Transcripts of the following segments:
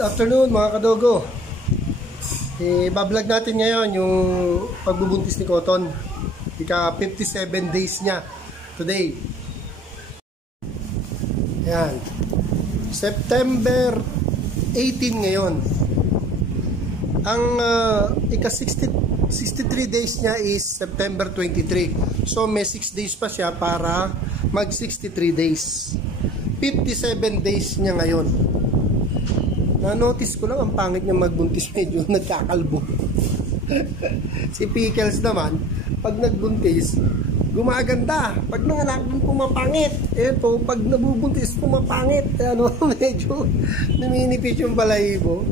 Good afternoon mga kadogo. Bablog natin ngayon yung pagbubuntis ni Cotton. Ika 57 days niya today. Ayan. September 18 ngayon. Ang ika 63 days niya is September 23. So may 6 days pa siya para mag 63 days. 57 days niya ngayon. Na-notice ko lang ang pangit niya magbuntis, medyo nagkakalbo. Si Pickles naman, pag nagbuntis, gumaganda. Pag nanganak din pumapangit. Ito, pag nabubuntis, pumapangit. Ano, medyo naminipis yung balahibo.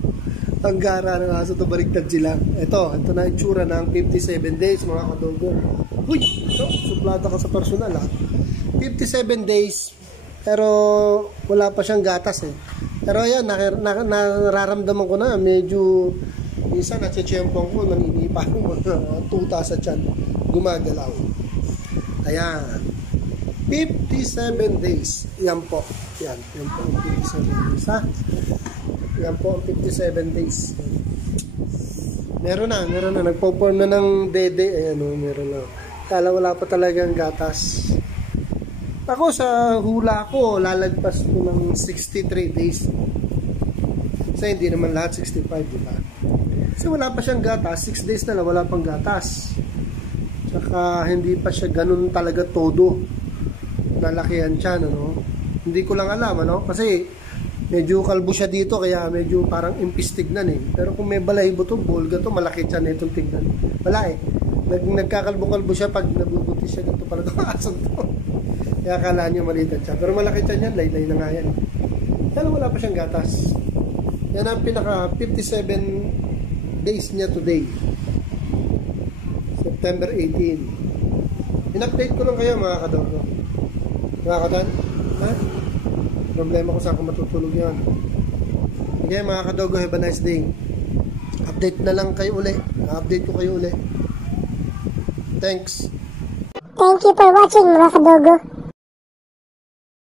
Ang gara ng aso, ito baliktad sila. Ito na itsura ng 57 days mga kadogo. Uy, ito, suplada ka sa personal ha. 57 days, pero wala pa siyang gatas eh. Pero ayan, nararamdaman ko na medyo minsan natsitsempong ko, naninipa ko mga tuta sa tiyan, gumagalaw. Ayan, 57 days. Yan po. Yan po ang 57 days ha. Yan po ang 57 days. Meron na, nagpo-form na ng dede. Ayan o, meron na. Kala wala pa talagang gatas. Ako sa hula ko, lalagpas ko ng 63 days. Kasi hindi naman lahat 65, diba? Kasi wala pa siyang gatas, 6 days na lang, wala pang gatas. Tsaka hindi pa siya ganun talaga todo. Nalakihan siya, no? Hindi ko lang alam, ano? Kasi medyo kalbo siya dito, kaya medyo parang impis tignan eh. Pero kung may balahibo to, bulga to, malaki siya na itong tignan. Wala eh. Nagkakalbo-kalbo siya pag nabubuti siya ganito para itong aso to. Kaya akala nyo malitan siya. Pero malaki siya niyan, laylay na nga yan. Kaya wala pa siyang gatas. Yan ang pinaka 57 days niya today. September 18. In-update ko lang kayo mga kadogo. Mga kadan? Ha? Problema ko saan ko matutulog yan. Okay mga kadogo, have a nice day. Update na lang kayo uli. Update ko kayo uli. Thanks. Thank you for watching mga kadogo.